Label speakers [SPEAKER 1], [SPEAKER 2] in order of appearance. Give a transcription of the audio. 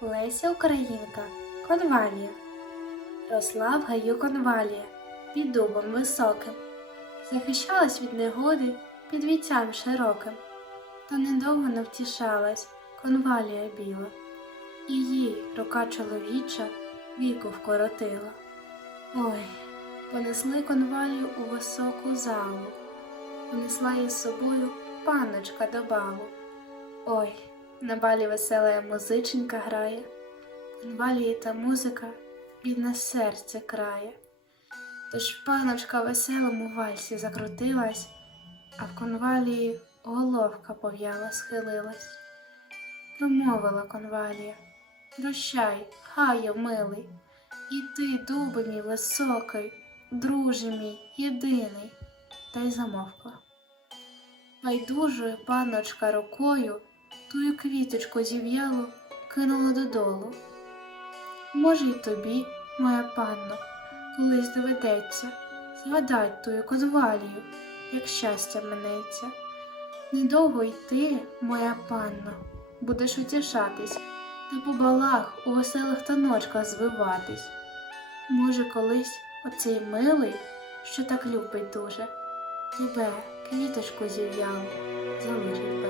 [SPEAKER 1] Леся Українка, конвалія. Росла в гаю конвалія під дубом високим, захищалась від негоди під віттям широким, та недовго не втішалась конвалія біла, і їй рука чоловіча віку вкоротила. Ой, понесли конвалію у високу залу, понесла її з собою панночка до балу. Ой, на балі весела музиченька грає, конвалії та музика бідне серце крає. Тож паночка веселому вальсі закрутилась, а в конвалії головка пов'яла схилилась. Промовила конвалія, прощай, хаю, милий, і ти, дубе мій високий, друже мій, єдиний, та й замовкла. Байдужою панночка рукою тую квіточку зів'ялу кинула додолу. Може, й тобі, моя панно, колись доведеться згадать тую конвалію, як щастя минеться. Недовго й ти, моя панно, будеш утішатись та по балах у веселих таночках звиватись. Може, колись оцей милий, що так любить дуже, тебе, квіточку зів'ялу, залишить.